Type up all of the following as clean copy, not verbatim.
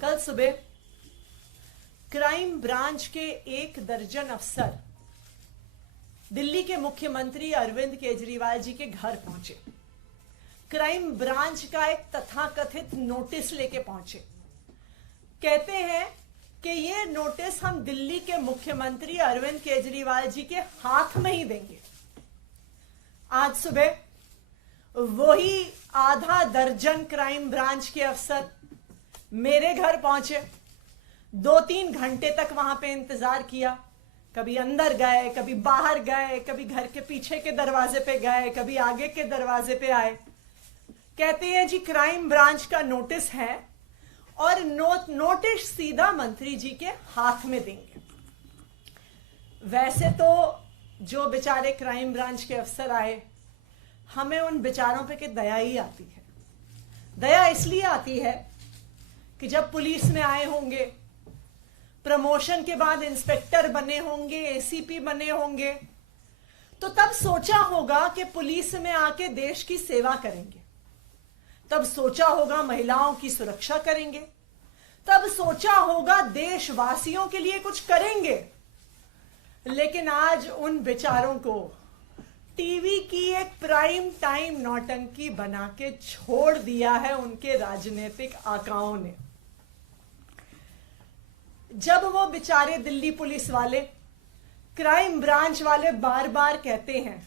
कल सुबह crime branch के 1 दर्जन अफसर दिल्ली के मुख्यमंत्री अरविंद केजरीवाल जी के घर पहुंचे। क्राइम ब्रांच का एक तथाकथित नोटिस लेके पहुंचे। कहते हैं कि ये नोटिस हम दिल्ली के मुख्यमंत्री अरविंद केजरीवाल जी के हाथ में ही देंगे। आज सुबह वही आधा दर्जन क्राइम ब्रांच के अफसर मेरे घर पहुंचे। 2-3 घंटे तक वहां पे इंतजार किया। कभी अंदर गए, कभी बाहर गए, कभी घर के पीछे के दरवाजे पे गए, कभी आगे के दरवाजे पे आए। कहते हैं जी क्राइम ब्रांच का नोटिस है और नोटिस सीधा मंत्री जी के हाथ में देंगे। वैसे तो जो बेचारे क्राइम ब्रांच के अफसर आए, हमें उन बेचारों पे के दया ही आती है। दया इसलिए आती है कि जब पुलिस में आए होंगे, प्रमोशन के बाद इंस्पेक्टर बने होंगे, एसीपी बने होंगे, तो तब सोचा होगा कि पुलिस में आके देश की सेवा करेंगे। तब सोचा होगा महिलाओं की सुरक्षा करेंगे। तब सोचा होगा देशवासियों के लिए कुछ करेंगे। लेकिन आज उन बेचारों को टीवी की एक प्राइम टाइम नौटंकी बना के छोड़ दिया है उनके राजनीतिक आकाओं ने। जब वो बेचारे दिल्ली पुलिस वाले, क्राइम ब्रांच वाले बार बार कहते हैं,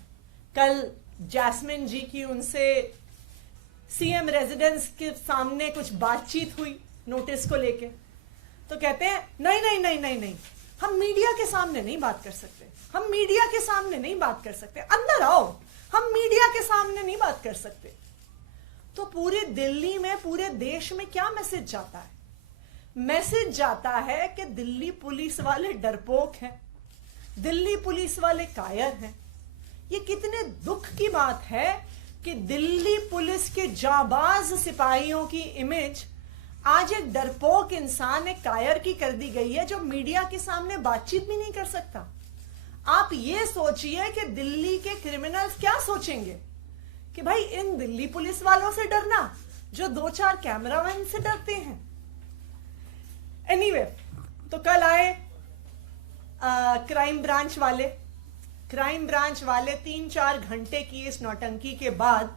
कल जैस्मिन जी की उनसे सीएम रेजिडेंस के सामने कुछ बातचीत हुई नोटिस को लेके, तो कहते हैं नहीं नहीं नहीं नहीं नहीं, हम मीडिया के सामने नहीं बात कर सकते, हम मीडिया के सामने नहीं बात कर सकते, अंदर आओ, हम मीडिया के सामने नहीं बात कर सकते। तो पूरे दिल्ली में, पूरे देश में क्या मैसेज जाता है? मैसेज जाता है कि दिल्ली पुलिस वाले डरपोक हैं, दिल्ली पुलिस वाले कायर हैं। ये कितने दुख की बात है कि दिल्ली पुलिस के जाबाज सिपाहियों की इमेज आज एक डरपोक इंसान, एक कायर की कर दी गई है, जो मीडिया के सामने बातचीत भी नहीं कर सकता। आप ये सोचिए कि दिल्ली के क्रिमिनल्स क्या सोचेंगे कि भाई इन दिल्ली पुलिस वालों से डरना जो 2-4 कैमरामैन से डरते हैं। एनीवे, तो कल आए क्राइम ब्रांच वाले। क्राइम ब्रांच वाले 3-4 घंटे की इस नौटंकी के बाद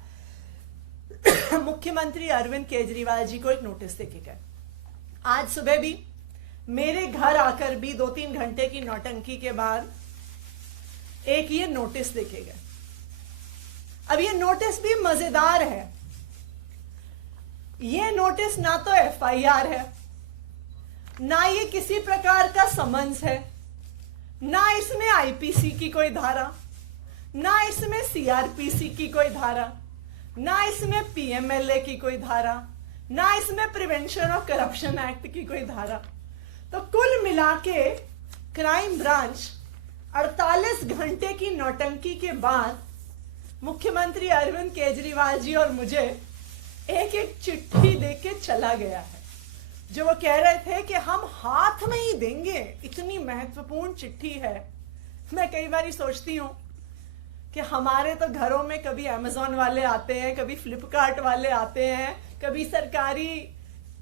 मुख्यमंत्री अरविंद केजरीवाल जी को एक नोटिस देके गए। आज सुबह भी मेरे घर आकर भी 2-3 घंटे की नौटंकी के बाद एक ये नोटिस देके गए। अब ये नोटिस भी मजेदार है। ये नोटिस ना तो एफआईआर है, ना ये किसी प्रकार का समन्स है, ना इसमें आईपीसी की कोई धारा, ना इसमें सीआरपीसी की कोई धारा, ना इसमें पीएमएलए की कोई धारा, ना इसमें प्रिवेंशन ऑफ करप्शन एक्ट की कोई धारा। तो कुल मिला के क्राइम ब्रांच 48 घंटे की नौटंकी के बाद मुख्यमंत्री अरविंद केजरीवाल जी और मुझे एक एक चिट्ठी देके चला गया है, जो वो कह रहे थे कि हम हाथ में ही देंगे। इतनी महत्वपूर्ण चिट्ठी है। मैं कई बार सोचती हूं कि हमारे तो घरों में कभी अमेज़न वाले आते हैं, कभी फ्लिपकार्ट वाले आते हैं, कभी सरकारी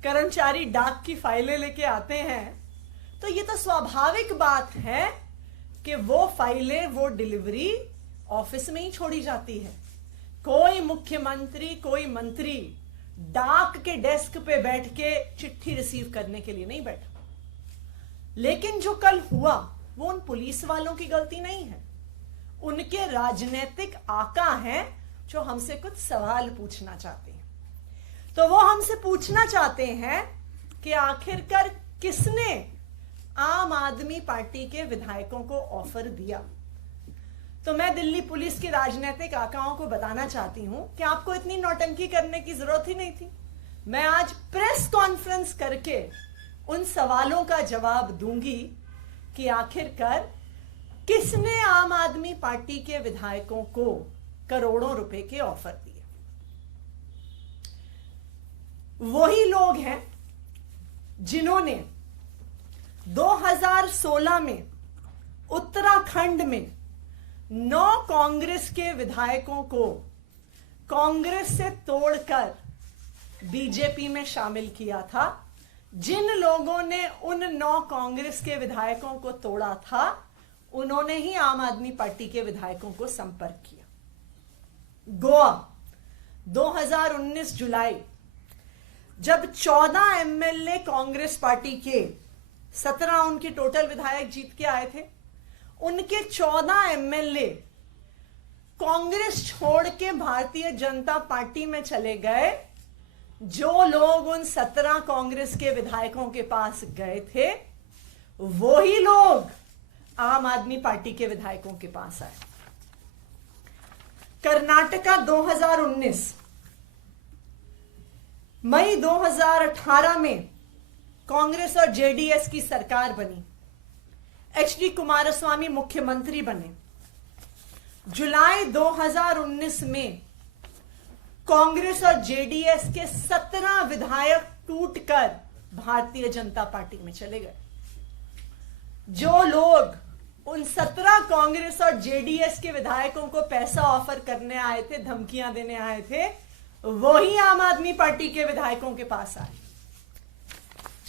कर्मचारी डाक की फाइलें लेके आते हैं। तो ये तो स्वाभाविक बात है कि वो फाइलें, वो डिलीवरी ऑफिस में ही छोड़ी जाती है। कोई मुख्यमंत्री, कोई मंत्री डाक के डेस्क पे बैठ के चिट्ठी रिसीव करने के लिए नहीं बैठा। लेकिन जो कल हुआ वो उन पुलिस वालों की गलती नहीं है, उनके राजनीतिक आका हैं जो हमसे कुछ सवाल पूछना चाहते हैं। तो वो हमसे पूछना चाहते हैं कि आखिरकार किसने आम आदमी पार्टी के विधायकों को ऑफर दिया। तो मैं दिल्ली पुलिस के राजनीतिक आकाओं को बताना चाहती हूं कि आपको इतनी नौटंकी करने की जरूरत ही नहीं थी। मैं आज प्रेस कॉन्फ्रेंस करके उन सवालों का जवाब दूंगी कि आखिरकार किसने आम आदमी पार्टी के विधायकों को करोड़ों रुपए के ऑफर दिए। वही लोग हैं जिन्होंने 2016 में उत्तराखंड में 9 कांग्रेस के विधायकों को कांग्रेस से तोड़कर बीजेपी में शामिल किया था। जिन लोगों ने उन 9 कांग्रेस के विधायकों को तोड़ा था, उन्होंने ही आम आदमी पार्टी के विधायकों को संपर्क किया। गोवा 2019 जुलाई, जब 14 एमएलए कांग्रेस पार्टी के 17 उनके टोटल विधायक जीत के आए थे, उनके 14 एमएलए कांग्रेस छोड़ के भारतीय जनता पार्टी में चले गए। जो लोग उन 17 कांग्रेस के विधायकों के पास गए थे, वही लोग आम आदमी पार्टी के विधायकों के पास आए। कर्नाटका 2019, मई 2018 में कांग्रेस और जेडीएस की सरकार बनी। एचडी कुमारस्वामी मुख्यमंत्री बने। जुलाई 2019 में कांग्रेस और जेडीएस के 17 विधायक टूटकर भारतीय जनता पार्टी में चले गए। जो लोग उन 17 कांग्रेस और जेडीएस के विधायकों को पैसा ऑफर करने आए थे, धमकियां देने आए थे, वही आम आदमी पार्टी के विधायकों के पास आए।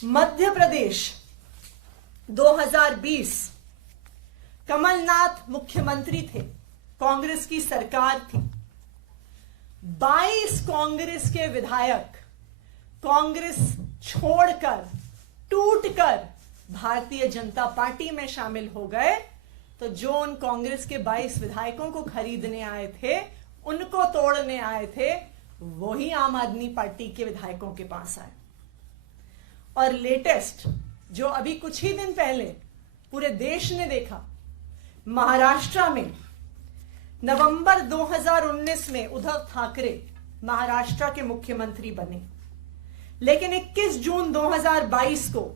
मध्य प्रदेश 2020, कमलनाथ मुख्यमंत्री थे, कांग्रेस की सरकार थी। 22 कांग्रेस के विधायक कांग्रेस छोड़कर, टूटकर भारतीय जनता पार्टी में शामिल हो गए। तो जो उन कांग्रेस के 22 विधायकों को खरीदने आए थे, उनको तोड़ने आए थे, वही आम आदमी पार्टी के विधायकों के पास आए। और लेटेस्ट, जो अभी कुछ ही दिन पहले पूरे देश ने देखा, महाराष्ट्र में नवंबर 2019 में उद्धव ठाकरे महाराष्ट्र के मुख्यमंत्री बने। लेकिन 21 जून 2022 को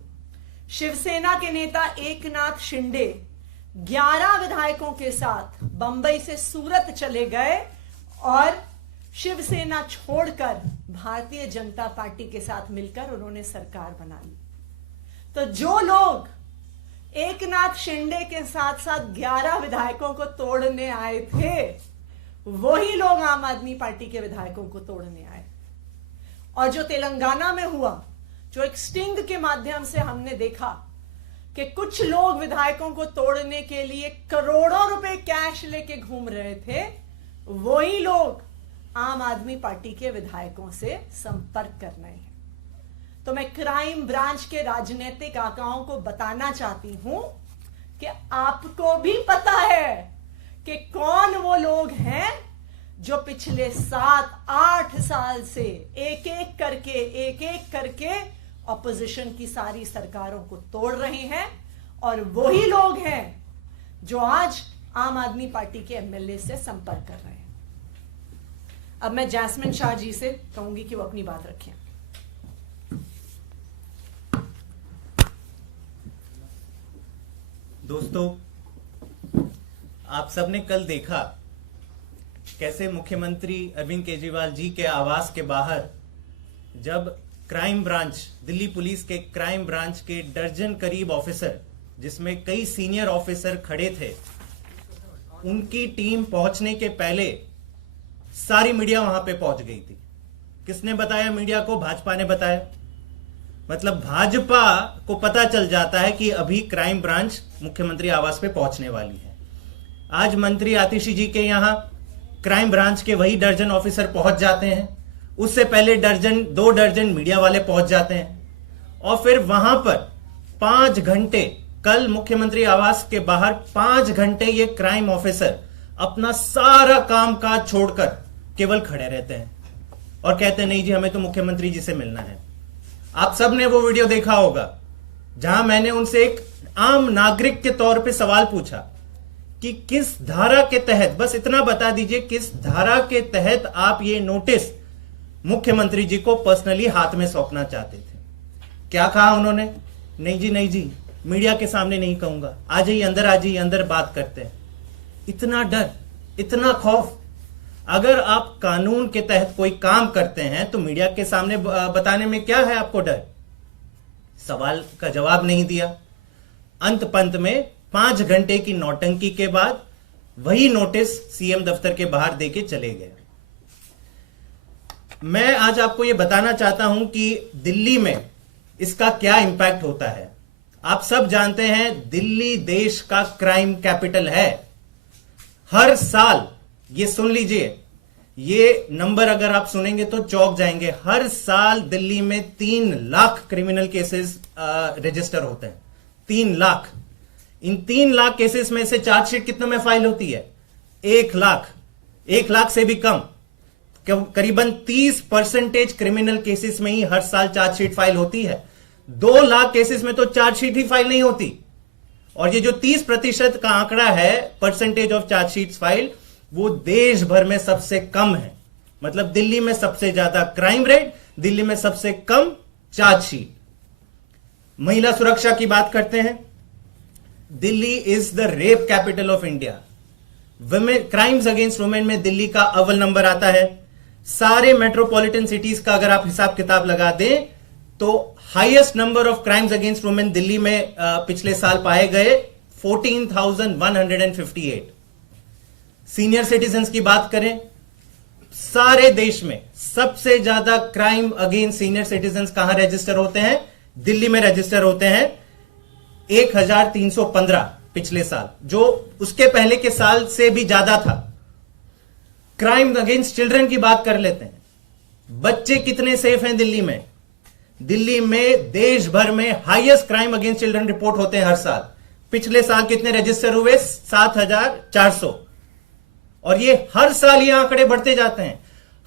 शिवसेना के नेता एकनाथ शिंदे 11 विधायकों के साथ बंबई से सूरत चले गए और शिवसेना छोड़कर भारतीय जनता पार्टी के साथ मिलकर उन्होंने सरकार बना ली। तो जो लोग एकनाथ शिंदे के साथ साथ 11 विधायकों को तोड़ने आए थे, वही लोग आम आदमी पार्टी के विधायकों को तोड़ने आए। और जो तेलंगाना में हुआ, जो एक स्टिंग के माध्यम से हमने देखा कि कुछ लोग विधायकों को तोड़ने के लिए करोड़ों रुपए कैश लेके घूम रहे थे, वही लोग आम आदमी पार्टी के विधायकों से संपर्क कर रहे हैं। तो मैं क्राइम ब्रांच के राजनीतिक आकाओं को बताना चाहती हूं कि आपको भी पता है कि कौन वो लोग हैं जो पिछले 7-8 साल से एक एक करके ऑपोजिशन की सारी सरकारों को तोड़ रहे हैं। और वही लोग हैं जो आज आम आदमी पार्टी के एमएलए से संपर्क कर रहे हैं। अब मैं जैस्मिन शाह जी से कहूंगी कि वो अपनी बात रखें। दोस्तों, आप सबने कल देखा कैसे मुख्यमंत्री अरविंद केजरीवाल जी के आवास के बाहर जब क्राइम ब्रांच, दिल्ली पुलिस के क्राइम ब्रांच के दर्जन करीब ऑफिसर, जिसमें कई सीनियर ऑफिसर खड़े थे, उनकी टीम पहुंचने के पहले सारी मीडिया वहां पे पहुंच गई थी। किसने बताया मीडिया को? भाजपा ने बताया। मतलब भाजपा को पता चल जाता है कि अभी क्राइम ब्रांच मुख्यमंत्री आवास पे पहुंचने वाली है। आज मंत्री आतिशी जी के यहां क्राइम ब्रांच के वही दर्जन ऑफिसर पहुंच जाते हैं। उससे पहले 2 दर्जन मीडिया वाले पहुंच जाते हैं। और फिर वहां पर 5 घंटे, कल मुख्यमंत्री आवास के बाहर 5 घंटे ये क्राइम ऑफिसर अपना सारा काम काज छोड़कर केवल खड़े रहते हैं और कहते हैं नहीं जी, हमें तो मुख्यमंत्री जी से मिलना है। आप सब ने वो वीडियो देखा होगा जहां मैंने उनसे एक आम नागरिक के तौर पे सवाल पूछा कि किस धारा के तहत, बस इतना बता दीजिए, किस धारा के तहत आप ये नोटिस मुख्यमंत्री जी को पर्सनली हाथ में सौंपना चाहते थे। क्या कहा उन्होंने? नहीं जी, नहीं जी, मीडिया के सामने नहीं कहूंगा, आ जाइए अंदर, आ जाइए अंदर, बात करते हैं। इतना डर, इतना खौफ। अगर आप कानून के तहत कोई काम करते हैं तो मीडिया के सामने बताने में क्या है आपको डर? सवाल का जवाब नहीं दिया। अंत पंत में 5 घंटे की नौटंकी के बाद वही नोटिस सीएम दफ्तर के बाहर देके चले गए। मैं आज आपको यह बताना चाहता हूं कि दिल्ली में इसका क्या इंपैक्ट होता है। आप सब जानते हैं दिल्ली देश का क्राइम कैपिटल है। हर साल, ये सुन लीजिए, ये नंबर अगर आप सुनेंगे तो चौंक जाएंगे, हर साल दिल्ली में 3 लाख क्रिमिनल केसेस रजिस्टर होते हैं। 3 लाख। इन 3 लाख केसेस में से चार्जशीट कितने में फाइल होती है? 1 लाख। 1 लाख से भी कम, करीबन 30% क्रिमिनल केसेस में ही हर साल चार्जशीट फाइल होती है। 2 लाख केसेस में तो चार्जशीट ही फाइल नहीं होती। और ये जो 30% का आंकड़ा है, परसेंटेज ऑफ चार्जशीट फाइल, वो देश भर में सबसे कम है। मतलब दिल्ली में सबसे ज्यादा क्राइम रेट, दिल्ली में सबसे कम चार्जशीट। महिला सुरक्षा की बात करते हैं। Delhi is the rape capital of India. Women crimes against women में दिल्ली का अव्वल नंबर आता है। सारे मेट्रोपॉलिटन सिटीज का अगर आप हिसाब किताब लगा दें तो highest number of crimes against women Delhi में पिछले साल पाए गए 14,158। सीनियर सिटीजन्स की बात करें, सारे देश में सबसे ज्यादा क्राइम अगेंस्ट सीनियर सिटीजन्स कहां रजिस्टर होते हैं? दिल्ली में रजिस्टर होते हैं 1,315 पिछले साल, जो उसके पहले के साल से भी ज्यादा था। क्राइम अगेंस्ट चिल्ड्रन की बात कर लेते हैं। बच्चे कितने सेफ हैं दिल्ली में? दिल्ली में देश भर में highest crime against children report होते हैं हर साल। पिछले साल कितने रजिस्टर हुए? 7,400। और ये हर साल ये आंकड़े बढ़ते जाते हैं।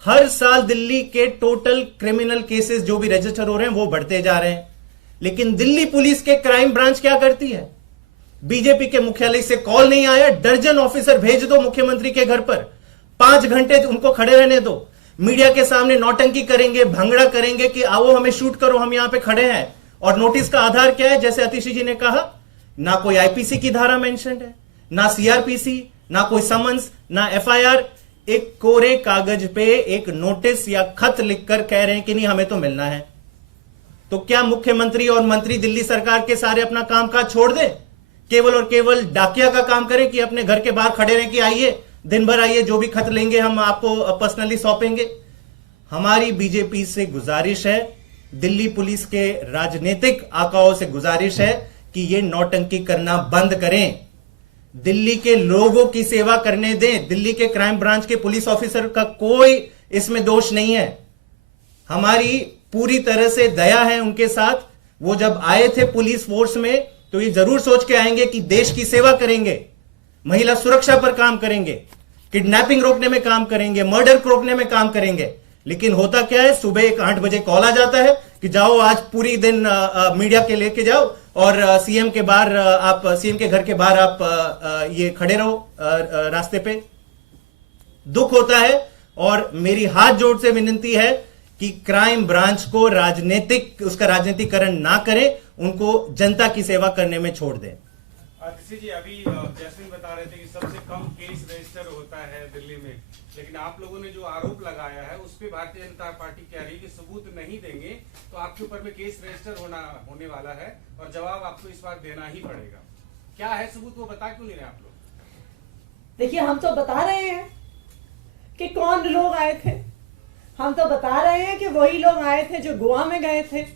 हर साल दिल्ली के टोटल क्रिमिनल केसेस जो भी रजिस्टर हो रहे हैं वो बढ़ते जा रहे हैं। लेकिन दिल्ली पुलिस के क्राइम ब्रांच क्या करती है? बीजेपी के मुख्यालय से कॉल नहीं आया, दर्जन ऑफिसर भेज दो मुख्यमंत्री के घर पर, 5 घंटे उनको खड़े रहने दो, मीडिया के सामने नौटंकी करेंगे, भंगड़ा करेंगे कि आओ हमें शूट करो, हम यहां पे खड़े हैं। और नोटिस का आधार क्या है? जैसे अतिशी जी ने कहा, ना कोई आईपीसी की धारा मेंशन्ड है, ना सीआरपीसी, ना कोई समन्स, ना एफआईआर। एक कोरे कागज पे एक नोटिस या खत लिखकर कह रहे हैं कि नहीं हमें तो मिलना है। तो क्या मुख्यमंत्री और मंत्री दिल्ली सरकार के सारे अपना कामकाज छोड़ दें, केवल और केवल डाकिया का काम करें कि अपने घर के बाहर खड़े रहे कि आइए दिन भर आइए, जो भी खत लेंगे हम आपको पर्सनली सौंपेंगे? हमारी बीजेपी से गुजारिश है, दिल्ली पुलिस के राजनीतिक आकाओं से गुजारिश है कि ये नौटंकी करना बंद करें, दिल्ली के लोगों की सेवा करने दें। दिल्ली के क्राइम ब्रांच के पुलिस ऑफिसर का कोई इसमें दोष नहीं है। हमारी पूरी तरह से दया है उनके साथ। वो जब आए थे पुलिस फोर्स में तो ये जरूर सोच के आएंगे कि देश की सेवा करेंगे, महिला सुरक्षा पर काम करेंगे, किडनैपिंग रोकने में काम करेंगे, मर्डर को रोकने में काम करेंगे। लेकिन होता क्या है, सुबह 8 बजे कॉल आ जाता है कि जाओ आज पूरी दिन मीडिया के लेके जाओ और सीएम के बाहर आप सीएम के घर के बाहर आप ये खड़े रहो रास्ते पे। दुख होता है और मेरी हाथ जोड़ से विनती है कि क्राइम ब्रांच को उसका राजनीतिकरण ना करें, उनको जनता की सेवा करने में छोड़ दें। अतिशी जी, अभी जैस्मिन बता रहे थे कि सबसे कम केस रजिस्टर होता है दिल्ली में, लेकिन आप लोगों ने जो आरोप लगाया है उस पर भारतीय जनता पार्टी कह रही है कि सबूत नहीं देंगे तो आपके ऊपर में केस रजिस्टर होने वाला है और जवाब आपको इस बार देना ही पड़ेगा। क्या है सबूत, वो बता क्यों नहीं रहे आप लोग? देखिए, हम तो बता रहे हैं कि कौन लोग आए थे। हम तो बता रहे हैं कि वही लोग आए थे जो गोवा में गए थे,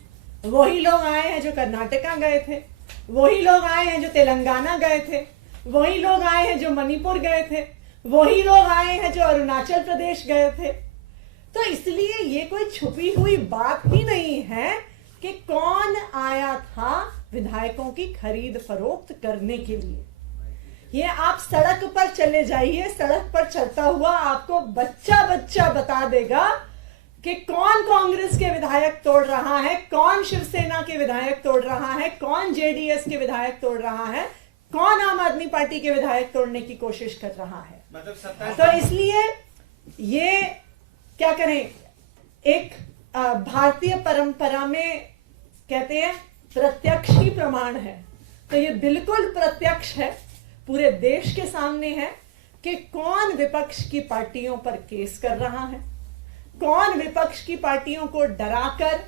वही लोग आए हैं जो कर्नाटका गए थे, वही लोग आए हैं जो तेलंगाना गए थे, वही लोग आए हैं जो मणिपुर गए थे, वही लोग आए हैं जो अरुणाचल प्रदेश गए थे। तो इसलिए ये कोई छुपी हुई बात ही नहीं है कि कौन आया था विधायकों की खरीद फरोख्त करने के लिए। ये आप सड़क पर चले जाइए, सड़क पर चलता हुआ आपको बच्चा बच्चा बता देगा कि कौन कांग्रेस के विधायक तोड़ रहा है, कौन शिवसेना के विधायक तोड़ रहा है, कौन जेडीएस के विधायक तोड़ रहा है, कौन आम आदमी पार्टी के विधायक तोड़ने की कोशिश कर रहा है। तो इसलिए ये क्या करें, एक भारतीय परंपरा में कहते हैं प्रत्यक्ष ही प्रमाण है, तो ये बिल्कुल प्रत्यक्ष है, पूरे देश के सामने है कि कौन विपक्ष की पार्टियों पर केस कर रहा है, कौन विपक्ष की पार्टियों को डराकर,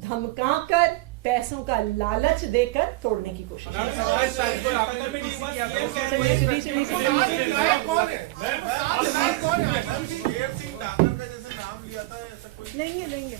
धमकाकर, पैसों का लालच देकर तोड़ने की कोशिश मैम, की। 27 तारीख को आपने पीसी किया था, उसमें चलिए, चलिए, चलिए। कौन है? शेर सिंह डागर का जैसे नाम लिया था, ऐसा कोई लेंगे